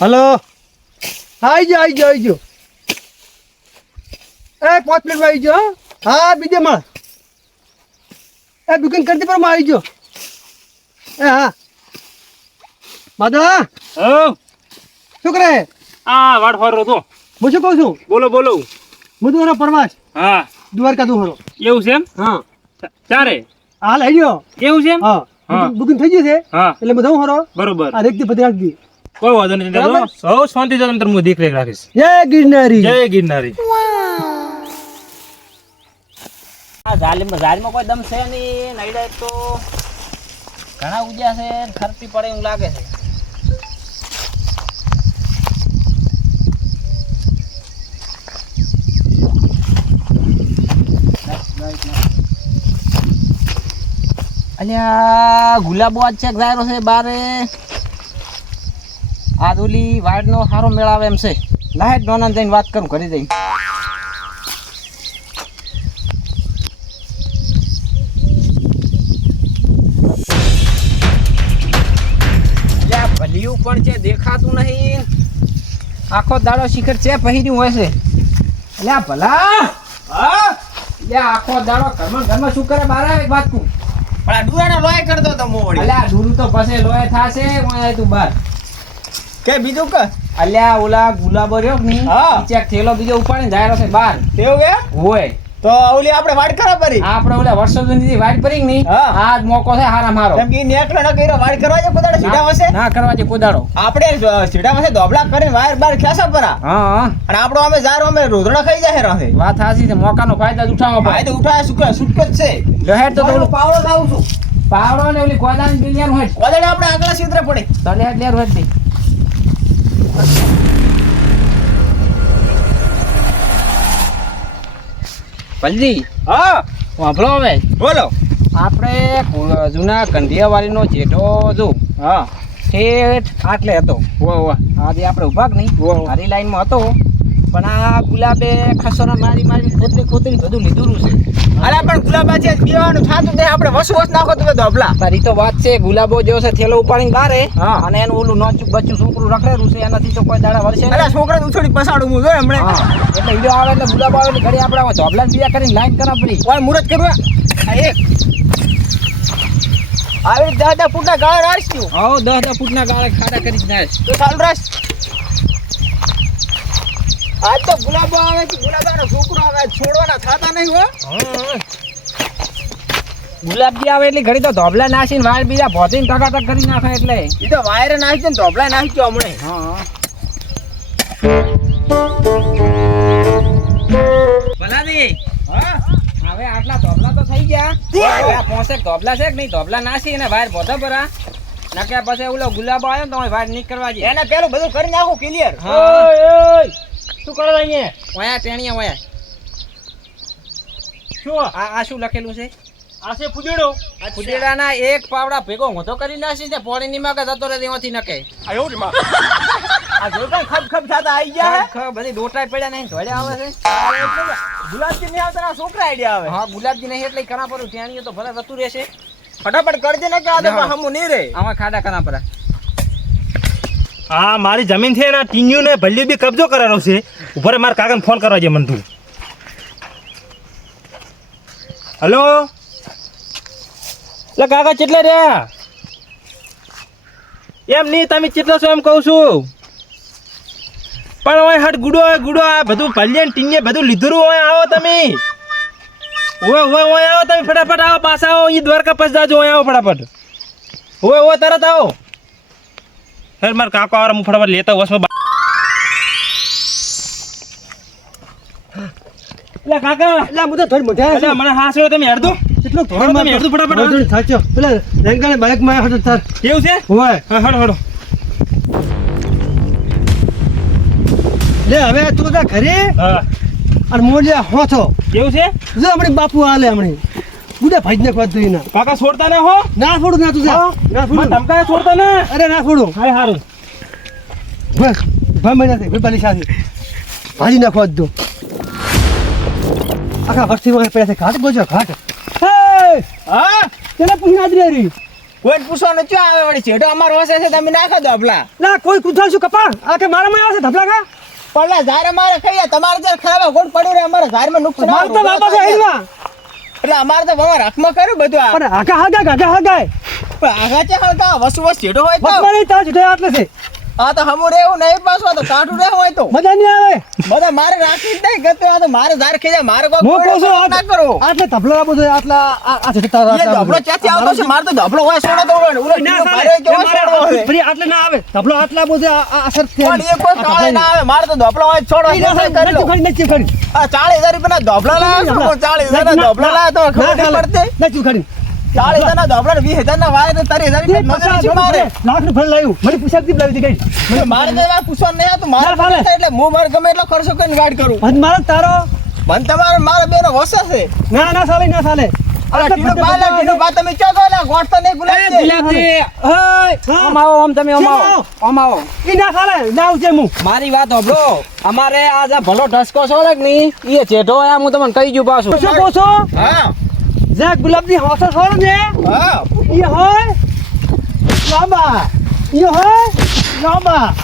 Hello. આઈ ગયો આઈ ગયો આઈ ગયો. એ પાંચ મિનિટમાં આવી ગયો હા. બીજે માળ. એ બુકિંગ કરતી પણ આવી ગયો. એ હા. માધવા હો શું કરે? આ વાડ ફરો તો હું શું કહું છું? બોલો બોલો. હું તું પરવાસ. હા. દ્વારકા તું હરો એવું છે એમ? હા. ચારે? હાલ આવી ગયો. એવું છે એમ? હા. બુકિંગ થઈ ગયું છે. એટલે હું હરો. બરોબર. આ રેખથી બધી રાખી કોઈ વાંધો નહીં. દાદા સૌ શાંતિ છે તમે હું દેખરેખ રાખીશ. જય ગિરનારી. જય ગિરનારી. આ જાલીમાં જાલીમાં કોઈ દમ છે નહીં નઈડે તો ઘણા ઉજ્યા છે ખરતી પડે એવું લાગે છે. અલ્યા ગુલાબો આજ ચેક જાયરો છે બારે? આ ઓલી વાડનો સારો મેળાવે એમ છે. લાહેટ ડોના જઈને વાત કરું કરી અલ્યા ભલિયું પણ છે દેખાતું નહીં. આખો દાડો શિખર છે પહેર્યું હોય છે. અલ્યા ભલા. હા? આખો દાડો ઘરમાં ઘરમાં શું કરે બાર આવે એક વાત કહું? પણ આ ડુરાનો લોય કરતો તો મોડી અલ્યા ડૂરું તો પછી લોય થાશે હું તું બાર. કે બીજું કે? અલ્યા ઓલા ગુલાબો રહ્યો કે નહીં? હા. નીચે એક થેલો બીજો ઉપાડીને જાય છે બાર તેવું કે? હોય. તો ઓલી આપણે વાડ કરવા પડી. આપણે ઓલા વર્ષો જૂની વાડ પડી ની આ જ મોકો છે હારા મારો. કેમ કે નેકળો ન કર્યો વાડ કરવા જે કોદાડો સીધા વસે ના કરવા જે કોદાડો આપણે સીધા વસે દોબલા કરીને વાયર બાર ખેસા પરા. હા. અને આપણો અમે જાર અમે રોધડા ખાઈ જાય રહે વાત સાચી છે મોકાનો ફાયદા પડે. તો ઉઠાય સુક સુટકો જ છે. લહેર તો પાવડો લાવું છું. પાવડો ને ઓલી કોદાની બિલિયન હોય કોદડે આપણે આગળ સીધરે પડે. તને લેર હોય જ નહીં. હા. વાંભળો હવે. બોલો. આપણે જૂના કંઢિયાવાડીનો જેઠો જો હા. ઠેઠ આટલે હતો. આજે આપણે ઊભા નહીં. હારી લાઈનમાં હતો. પણ આ ગુલાબે ખસોના મારી મારી ખોતરી ખોતરી બધું લીધું છે. અરે પણ ગુલાબા છે પીવાનું થાતું તે આપણે વસુ વસ નાખો તમે ધોબલા તારી તો વાત છે ગુલાબો જેવો છે થેલો ઉપાડીને બારે. અને એનું ઓલું નોચું બચ્ચું છોકરું રખડેલું છે એનાથી તો કોઈ દાડા વળશે નહીં. અરે છોકરા ઉછળી પસાડું હું જોઈ હમણે. એટલે હીરો આવે એટલે ગુલાબ આવે એટલે ઘડી આપણે ધોબલા બીજા કરીને લાઈન કરા પડી કોઈ મુરત કરવા એક આવી દસ દસ ફૂટના ગાળા રાખશું હા દસ દસ ફૂટના ગાળે ખાડા કરી જ નાખ. તો ચાલુ રાખ. આજ તો ગુલાબો આવે છે ગુલાબાનો છોકરો આવે છોડવાના થાતા નહીં હો. ગુલાબજી આવે એટલે ઘડી તો ધોબલા નાસીને વાયર બીજા ભોતીને ટકાટક કરી નાખે એટલે. એ તો વાયર નાખી ને ધોબલા નાખ્યો હમણે. હા? હવે આટલા ધોબલા તો થઈ ગયા. પોસે પોસેક ધોબલા છે કે નહીં? ધોબલા નાસી અને વાયર ભોધા ભરા. નકે પછી ઓલો ગુલાબો આવ્યો ને તો વાયર નીકળવા કરવા જઈએ. એને પેલું બધું કરી નાખું ક્લિયર હા. શું કરો અહીંયા? વયા ટેણિયા વયા શું? આ આ શું લખેલું છે? આ છે ફુદેડો. ફુદેડાના એક પાવડા ભેગો હોતો કરી નાસી ને પોણી ની માગે જતો રહે ત્યાંથી નકે. આ જો કઈ ખબ ખબ થાતા આવી ગયા હે? ખ- બધી ડોટાઈ પડ્યા નહીં ધોળ્યા આવે છે. ગુલાબજી નહીં આવતા છોકરા આઈડિયા આવે. હા ગુલાબજી નહીં એટલે કના પર ટેણીઓ તો ભલે જતું રહેશે. ફટાફટ કરજે ને કે આ ના. હમું નહીં રે. આમાં ખાડા કના પર. હા, મારી જમીન છે ને ટીન્યુ ને ભલ્યું બી કબજો કરેલો છે. ઉપર મારા કાકાને ફોન કરવા જે મને તું. હલો? એટલે કાકા કેટલા રહ્યા? એમ નહીં, તમે કેટલા છો એમ કહું છું. પણ ઓય હટ, ગુડો હોય ગુડો, આ બધું ભલ્યા ટીંગે બધું લીધું હોય, આવો તમે. ઓય ઓય ઓય, આવો તમે, ફટાફટ આવો, પાછા આવો એ દ્વારકા પછી જાજો, ઓય, આવો ફટાફટ. ઓય ઓય, તરત આવો. સર મારે કાકા વાર હું ફટાફટ લેતા વસમાં બા- એટલે કાકા. એટલે હું બધા થોડી મોટા એટલે મને હા તમે હેડો થોડો તમે હેડો ફટાફટ. વધુ થાચો પેલા રેંગાને બાઇકમાં હતો તાર. કેવું છે? હોય. હા હડો હડો. લે હવે તું તા ઘરે. હા. અને મોલિયા હોથો કેવું છે? જો હમણે બાપુ આલે હમણે. ગુડા ભાઈ ને ખોદ દઈ ના. કાકા છોડતા ના હો? ના ફોડું ના તું ના છોડું. ધમકા છોડતા ને? અરે ના ફોડું હાય હારું. બસ ભાઈ મહિના થઈ ભાઈ સાથે. ભાજી નાખો જ દો આખા વર્ષથી વગર છે ઘાટ બોજો ઘાટ. હે? તેને પૂછી ના હરી કોઈ પૂછવાનું ચો આવે વળી? છેડો અમારો હશે છે તમે નાખો દો આપલા ના કોઈ કૂદા શું કપા આ કે મારામાં આવશે ધબલા કા? પડલા ઝારે મારે ખાઈએ તમારે જે ખાવા ગોળ પડ્યું રે અમારે ઝારમાં નુકસાન માર તો બાપા છે એટલે અમારે તો બાબા રાખમાં કર્યું બધું પણ આગા હાગા આગા હાગાય. પણ આગા છે હળગા વસુ વસ છેડો હોય તો. મતમાં તાજ આટલે છે. આ તો હમું રહેવું નહીં પાછું આ તો કાઠું રહેવું હોય તો મજા નહીં આવે બધા મારે રાખી જ નહીં ગતો આ તો મારે ધાર ખેજા મારે કોઈ હું કહું છું ના કરો આટલે- ધબલા બધું આટલા આ આ છે તારા ધબલો ક્યાંથી આવતો છે મારે તો ધબલો હોય સોડો તો હોય ને. ઉલો ના મારે ચાલે. ભારે કે હોય. ફરી આટલે ના આવે ધબલો આટલા બધે આ- આ અસર થઈ પણ એ કોઈ કાળે ના આવે મારે તો ધબલો હોય છોડો ના હોય કરી લો. ખડી નથી ખરી. આ ચાલીસ હજાર રૂપિયાના ધબલા લાવ્યો છું હું ચાલીસ હજારના ના, ધબલા લાવ્યો તો ખબર. પડતી નથી ખરી. હજારના ધબલા ને વીસ હજારના વાય ને ત્રીસ હજાર મારે. લાખનું ફળ લાવ્યું. જ લાવી મારે તો પૂછવાનું નહીં હતું મારે ના, એટલે હું મારે ગમે એટલો ખર્ચો કરીને વાડ કરું. અને મારો તારો મને તમારે મારા બેનો વસો છે. ના ના ચાલે ના ચાલે. અરે ટીનો બા લે, ટીનો બા તમે ચો ગોઠ તો નહીં ભૂલાય છે. આમ આવો આમ તમે આમ આવો? આમ આવો ઈ ના ચાલે ના આવજે હું મારી વાત સાંભળો. અમારે આ જે ભલો ઢસકો છો ને કે નહીં એ ચેઢો આ હું તમને કહી ગયું પાછું. શું કહો છો? હા. જે ગુલાબની હોસો છોડો ને ઈ હોય લાંબા ઈ હોય લાંબા